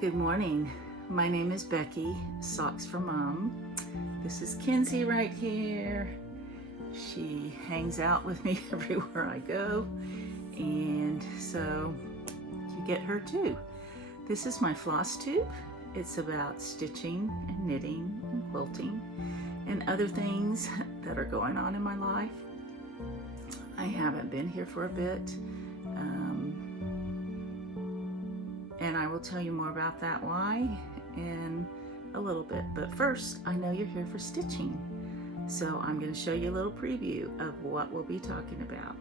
Good morning. My name is Becky, Socks for Mom. This is Kinsey right here. She hangs out with me everywhere I go, and so you get her too. This is my FlossTube. It's about stitching and knitting and quilting and other things that are going on in my life. I haven't been here for a bit. And I will tell you more about that why in a little bit. But first, I know you're here for stitching. So I'm going to show you a little preview of what we'll be talking about.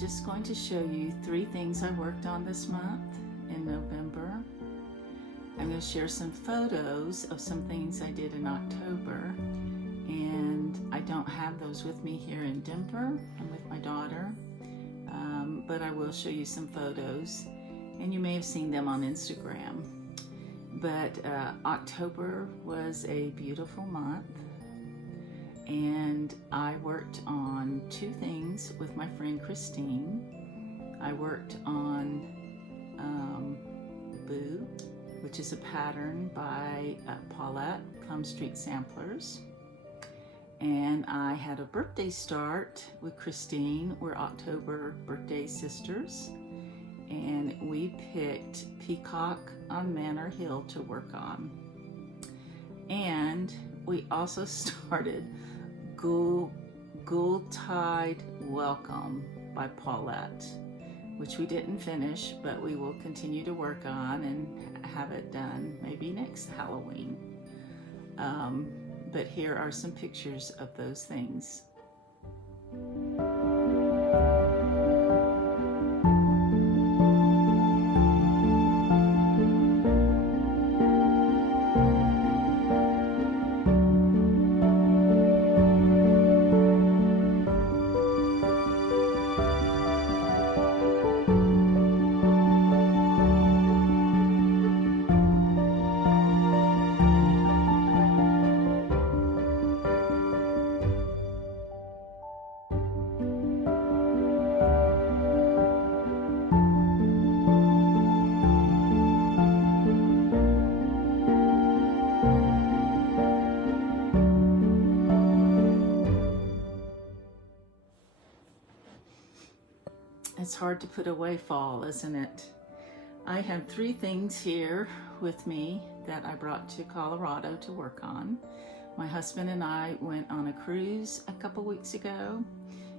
Just going to show you 3 things I worked on this month in November. I'm going to share some photos of some things I did in October, and I don't have those with me here in Denver. I'm with my daughter, but I will show you some photos, and you may have seen them on Instagram. But October was a beautiful month, and I worked on 2 things with my friend Christine. I worked on Boo, which is a pattern by Paulette, Plum Street Samplers. And I had a birthday start with Christine. We're October birthday sisters. And we picked Peacock on Manor Hill to work on. And we also started Tide Welcome by Paulette, which we didn't finish, but we will continue to work on and have it done maybe next Halloween. But here are some pictures of those things. It's hard to put away fall, isn't it? I have 3 things here with me that I brought to Colorado to work on. My husband and I went on a cruise a couple weeks ago,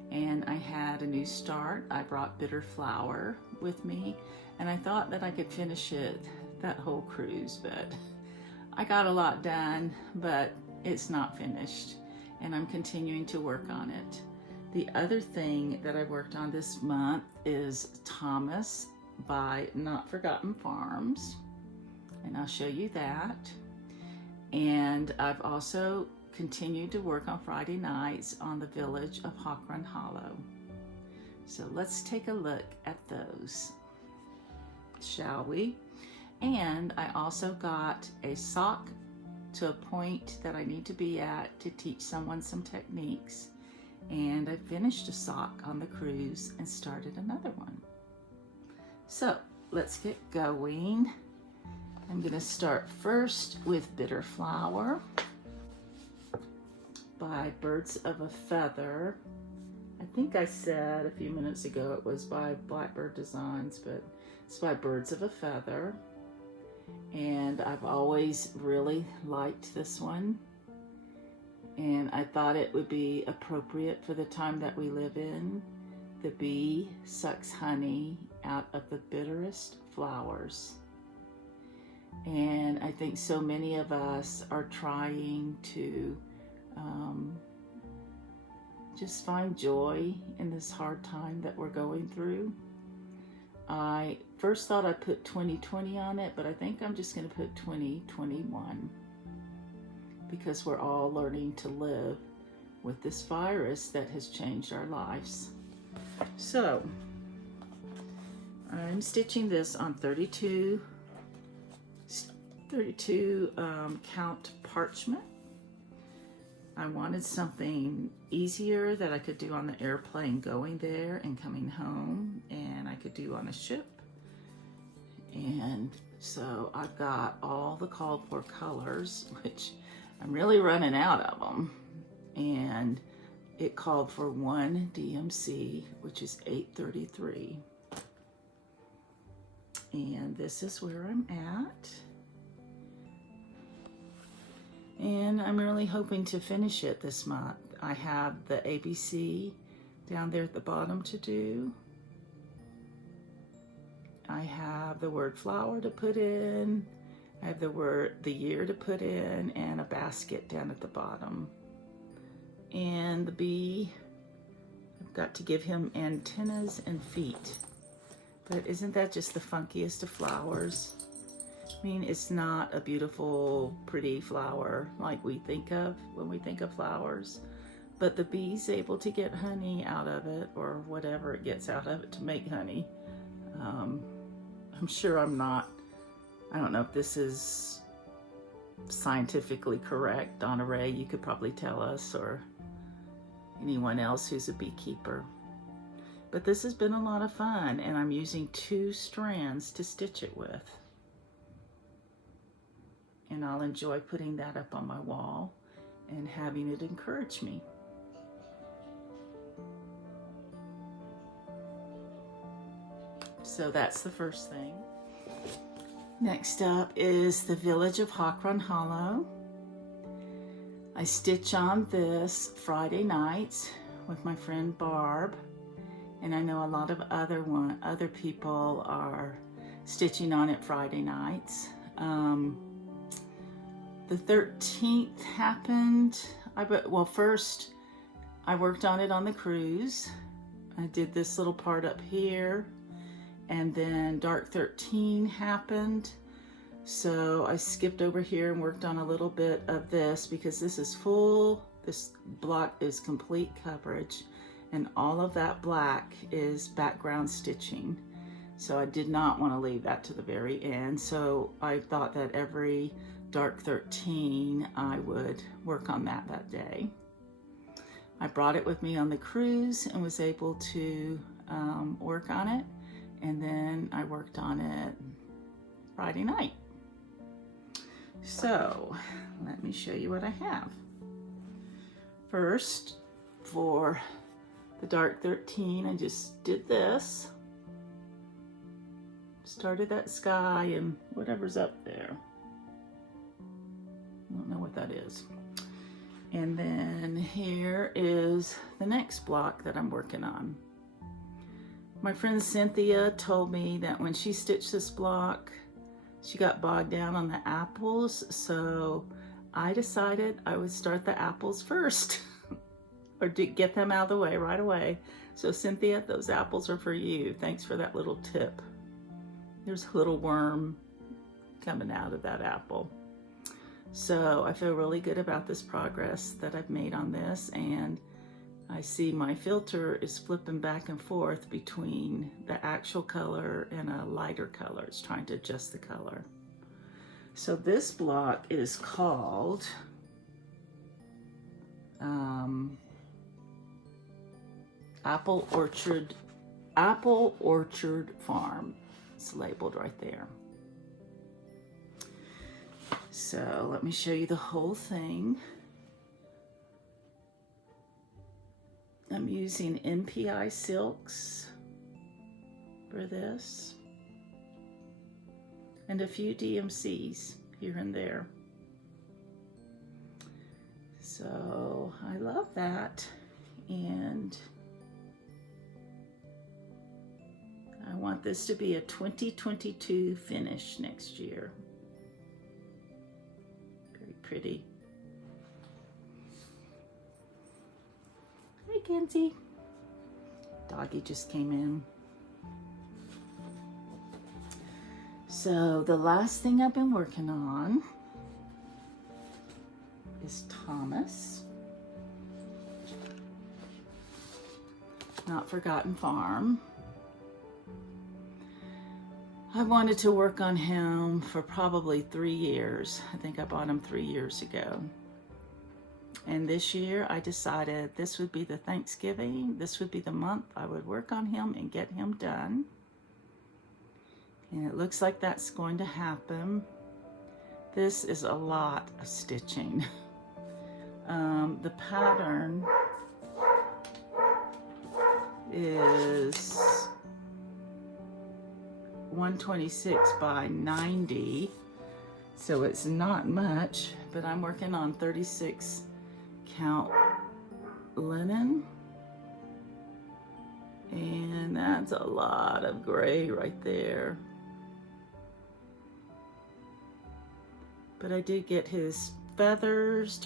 and I had a new start. I brought Bitter Flower with me, and I thought that I could finish that whole cruise, but I got a lot done, but it's not finished, and I'm continuing to work on it. The other thing that I worked on this month is Thomas by Not Forgotten Farms, and I'll show you that. And I've also continued to work on Friday nights on the Village of Hawk Run Hollow. So let's take a look at those, shall we? And I also got a sock to a point that I need to be at to teach someone some techniques. And I finished a sock on the cruise and started another one. So let's get going. I'm going to start first with Bitter Flower by Birds of a Feather. I think I said a few minutes ago it was by Blackbird Designs, but it's by Birds of a Feather. And I've always really liked this one. And I thought it would be appropriate for the time that we live in. The bee sucks honey out of the bitterest flowers. And I think so many of us are trying to just find joy in this hard time that we're going through. I first thought I'd put 2020 on it, but I think I'm just going to put 2021 because we're all learning to live with this virus that has changed our lives. So I'm stitching this on 32 count parchment. I wanted something easier that I could do on the airplane going there and coming home, and I could do on a ship. And so I've got all the called for colors, which I'm really running out of them. And it called for 1 DMC, which is 833. And this is where I'm at. And I'm really hoping to finish it this month. I have the ABC down there at the bottom to do. I have the word flower to put in. I have the year to put in, and a basket down at the bottom. And the bee, I've got to give him antennas and feet. But isn't that just the funkiest of flowers? I mean, it's not a beautiful, pretty flower like we think of when we think of flowers, but the bee's able to get honey out of it, or whatever it gets out of it to make honey. I'm sure I don't know if this is scientifically correct. Donna Ray, you could probably tell us, or anyone else who's a beekeeper. But this has been a lot of fun, and I'm using 2 strands to stitch it with. And I'll enjoy putting that up on my wall and having it encourage me. So that's the first thing. Next up is the Village of Hawk Run Hollow. I stitch on this Friday nights with my friend Barb, and I know a lot of other people are stitching on it Friday nights. The 13th happened. First I worked on it on the cruise. I did this little part up here, and then Dark 13 happened. So I skipped over here and worked on a little bit of this because this is full. This block is complete coverage, and all of that black is background stitching. So I did not want to leave that to the very end. So I thought that every Dark 13 I would work on that day. I brought it with me on the cruise and was able to work on it, and then I worked on it Friday night. So let me show you what I have. First, for the Dark 13, I just did this. Started that sky and whatever's up there. I don't know what that is. And then here is the next block that I'm working on. My friend Cynthia told me that when she stitched this block, she got bogged down on the apples, so I decided I would start the apples first, or get them out of the way right away. So Cynthia, those apples are for you. Thanks for that little tip. There's a little worm coming out of that apple. So I feel really good about this progress that I've made on this, and I see my filter is flipping back and forth between the actual color and a lighter color. It's trying to adjust the color. So this block is called Apple Orchard Farm. It's labeled right there. So let me show you the whole thing. I'm using NPI silks for this, and a few DMCs here and there. So I love that, and I want this to be a 2022 finish next year. Very pretty. Hey Kenzie. Doggy just came in. So the last thing I've been working on is Thomas. Not Forgotten Farm. I wanted to work on him for probably 3 years. I think I bought him 3 years ago. And this year I decided this would be the Thanksgiving. This would be the month I would work on him and get him done. And it looks like that's going to happen. This is a lot of stitching. The pattern is 126 by 90, so it's not much, but I'm working on 36 count linen, and that's a lot of gray right there. But I did get his feathers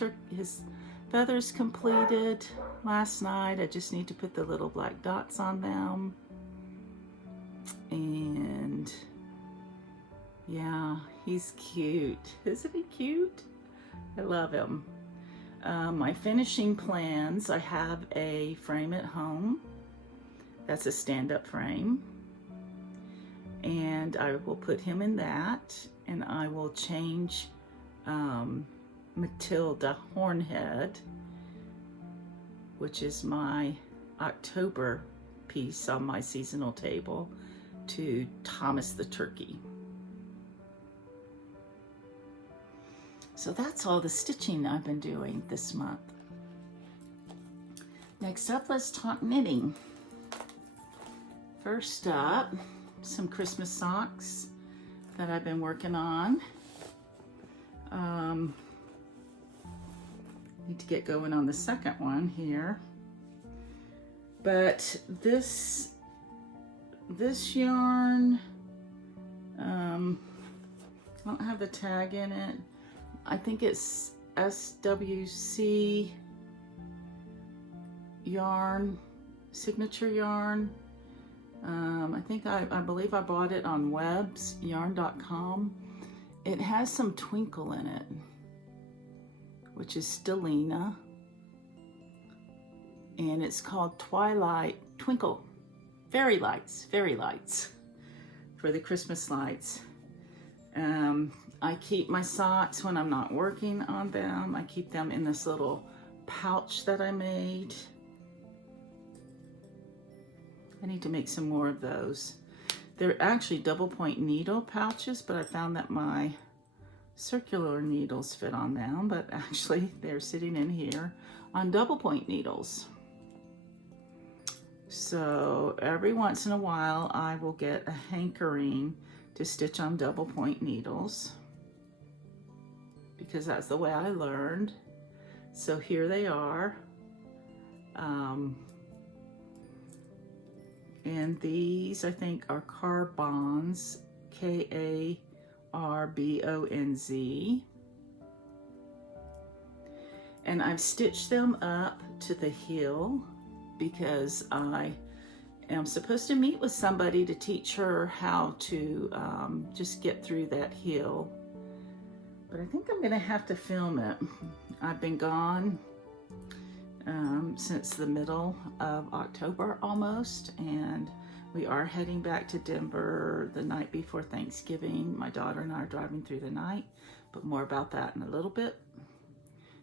completed last night. I just need to put the little black dots on them. And yeah, he's cute. Isn't he cute? I love him. My finishing plans, I have a frame at home. That's a stand-up frame. And I will put him in that, and I will change Matilda Hornhead, which is my October piece on my seasonal table, to Thomas the Turkey. So that's all the stitching I've been doing this month. Next up, let's talk knitting. First up, some Christmas socks that I've been working on. Need to get going on the second one here. But this yarn, I don't have the tag in it. I think it's SWC yarn, signature yarn. I believe I bought it on websyarn.com. It has some twinkle in it, which is Stellina, and it's called Twilight Twinkle Fairy Lights for the Christmas lights. I keep my socks when I'm not working on them. I keep them in this little pouch that I made. I need to make some more of those. They're actually double point needle pouches, but I found that my circular needles fit on them, but actually they're sitting in here on double point needles. So every once in a while I will get a hankering to stitch on double point needles, because that's the way I learned. So here they are. And these, I think, are Carbonz, K-A-R-B-O-N-Z. And I've stitched them up to the heel because I am supposed to meet with somebody to teach her how to just get through that heel. But I think I'm gonna have to film it. I've been gone since the middle of October almost, and we are heading back to Denver the night before Thanksgiving. My daughter and I are driving through the night, but more about that in a little bit.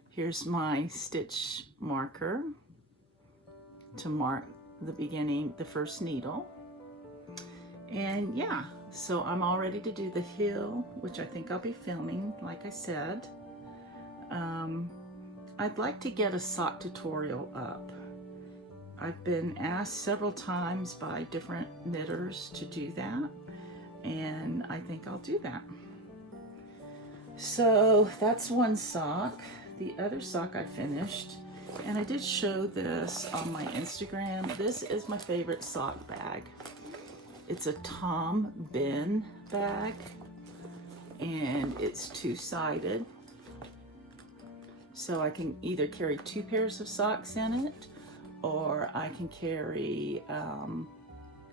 Here's my stitch marker to mark the beginning, the first needle. And yeah, so I'm all ready to do the heel, which I think I'll be filming, like I said. I'd like to get a sock tutorial up. I've been asked several times by different knitters to do that, and I think I'll do that. So that's one sock. The other sock I finished, and I did show this on my Instagram. This is my favorite sock bag. It's a Tom Bin bag, and it's two-sided. So I can either carry 2 pairs of socks in it, or I can carry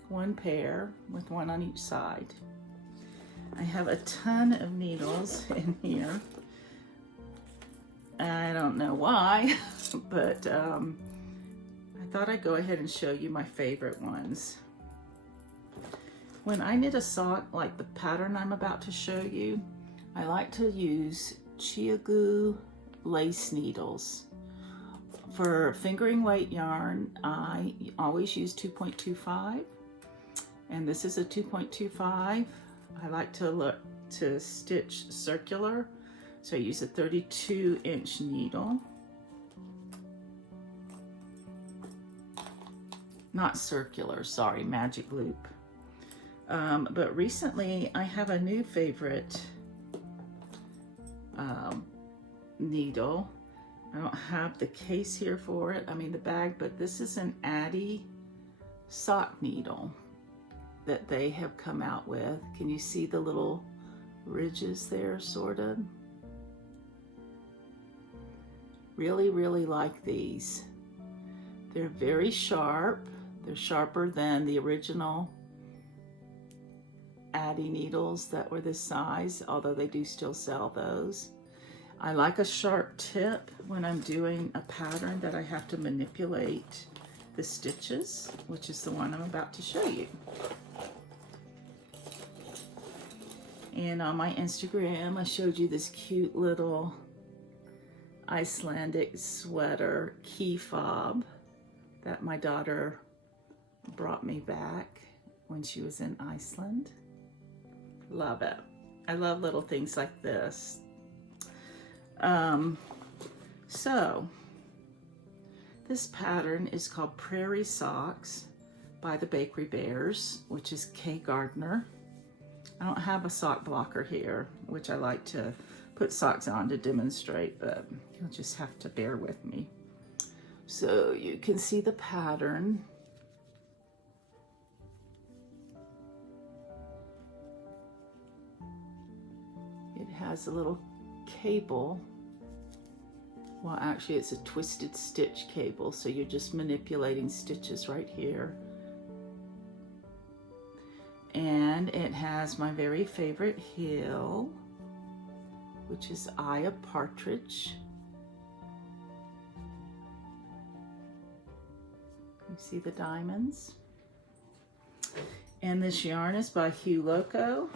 one pair with one on each side. I have a ton of needles in here. I don't know why, but I thought I'd go ahead and show you my favorite ones. When I knit a sock like the pattern I'm about to show you, I like to use Chiagu lace needles. For fingering weight yarn, I always use 2.25, and this is a 2.25. I like to stitch circular, so I use a 32-inch needle. Not circular, sorry, magic loop. But recently I have a new favorite needle. I don't have the case here for it, I mean the bag, but this is an Addi sock needle that they have come out with. Can you see the little ridges there, sort of? Really, really like these. They're very sharp. They're sharper than the original Addi needles that were this size, although they do still sell those. I like a sharp tip when I'm doing a pattern that I have to manipulate the stitches, which is the one I'm about to show you. And on my Instagram, I showed you this cute little Icelandic sweater key fob that my daughter brought me back when she was in Iceland. Love it. I love little things like this. So this pattern is called Prairie Socks by the Bakery Bears, which is Kay Gardner. I don't have a sock blocker here, which I like to put socks on to demonstrate, but you'll just have to bear with me. So you can see the pattern. It has a little cable. Well, actually it's a twisted stitch cable, so you're just manipulating stitches right here. And it has my very favorite heel, which is Eye of Partridge. You see the diamonds? And this yarn is by Hugh Loco.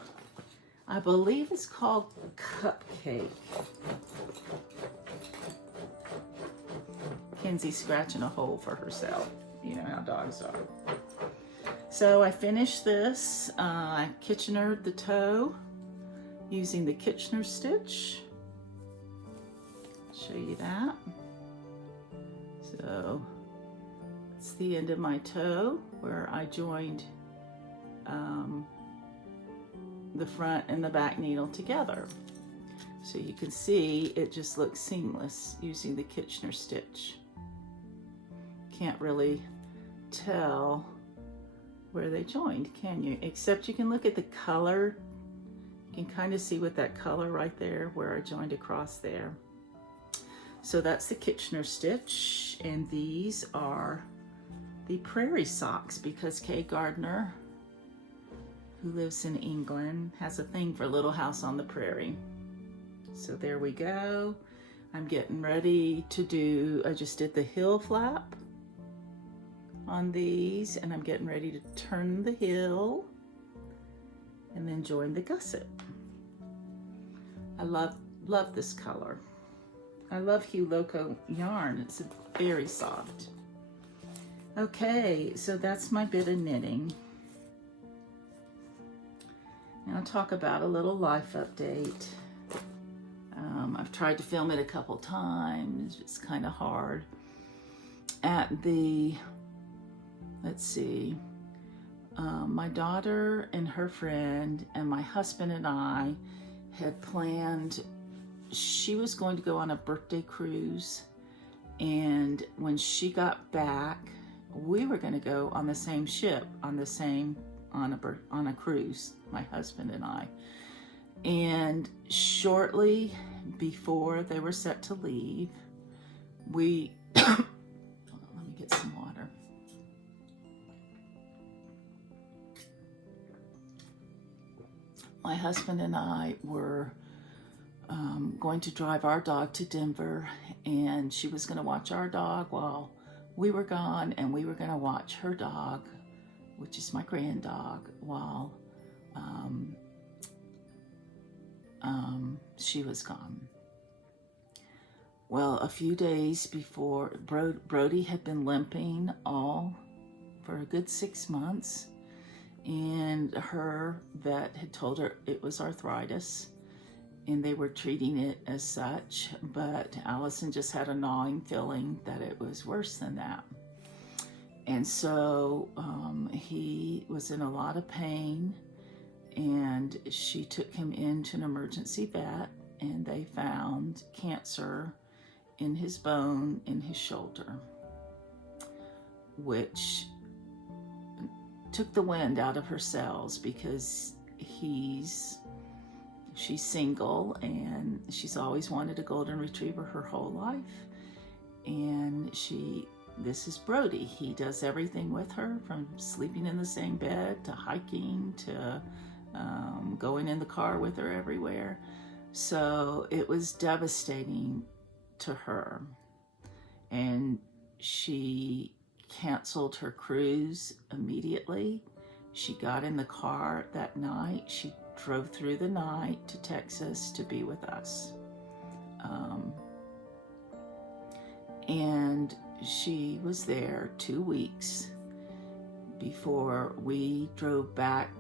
I believe it's called Cupcake. Kenzie's scratching a hole for herself. You know how dogs are. So I finished this. I Kitchenered the toe using the Kitchener stitch. Show you that. So it's the end of my toe where I joined the front and the back needle together. So you can see it just looks seamless using the Kitchener stitch. Can't really tell where they joined, can you? Except you can look at the color. You can kind of see with that color right there where I joined across there. So that's the Kitchener stitch, and these are the Prairie Socks because Kay Gardner, who lives in England, has a thing for Little House on the Prairie. So there we go. I'm getting ready to do, I just did the heel flap on these, and I'm getting ready to turn the heel and then join the gusset. I love this color. I love Hugh Loco yarn. It's very soft. Okay, so that's my bit of knitting. Now I'll talk about a little life update. I've tried to film it a couple times. It's kind of hard. At the, let's see, my daughter and her friend and my husband and I had planned, she was going to go on a birthday cruise, and when she got back, we were going to go on the same ship, on a cruise, my husband and I. And shortly before they were set to leave, we hold on, let me get some water. my husband and I were going to drive our dog to Denver, and she was going to watch our dog while we were gone, and we were going to watch her dog, which is my grand dog, while she was gone. Well, a few days before, Brody had been limping all for a good 6 months, and her vet had told her it was arthritis, and they were treating it as such, but Allison just had a gnawing feeling that it was worse than that. And so he was in a lot of pain, and she took him into an emergency vet, and they found cancer in his bone in his shoulder, which took the wind out of her sails, because she's single, and she's always wanted a golden retriever her whole life. And this is Brody. He does everything with her, from sleeping in the same bed to hiking to going in the car with her everywhere. So it was devastating to her, and she canceled her cruise immediately. She got in the car that night. She drove through the night to Texas to be with us. And she was there 2 weeks before we drove back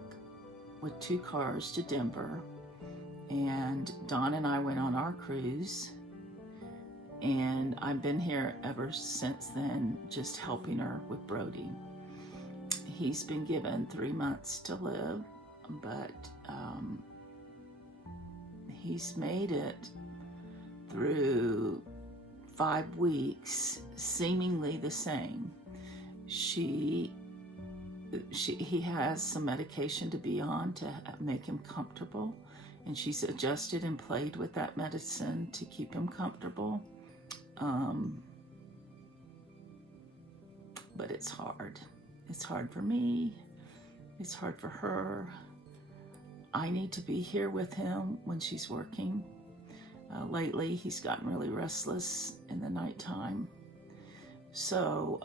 with 2 cars to Denver. And Don and I went on our cruise. And I've been here ever since then, just helping her with Brody. He's been given 3 months to live, but he's made it through 5 weeks, seemingly the same. He has some medication to be on to make him comfortable, and she's adjusted and played with that medicine to keep him comfortable. But it's hard. It's hard for me. It's hard for her. I need to be here with him when she's working. Lately, he's gotten really restless in the nighttime. So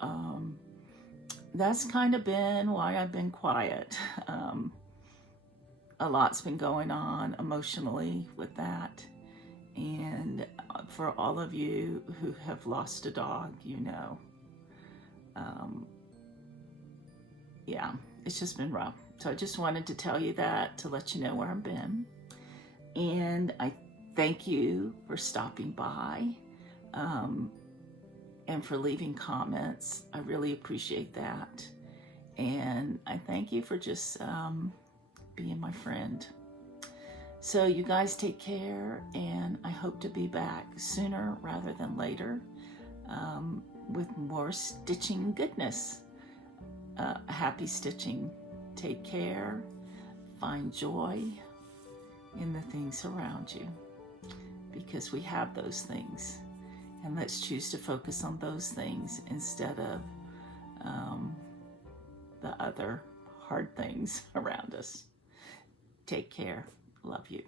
that's kind of been why I've been quiet. A lot's been going on emotionally with that. And for all of you who have lost a dog, you know, yeah, it's just been rough. So I just wanted to tell you that, to let you know where I've been. And I thank you for stopping by and for leaving comments. I really appreciate that. And I thank you for just being my friend. So you guys take care, and I hope to be back sooner rather than later with more stitching goodness. Happy stitching. Take care. Find joy in the things around you, because we have those things. And let's choose to focus on those things instead of the other hard things around us. Take care. Love you.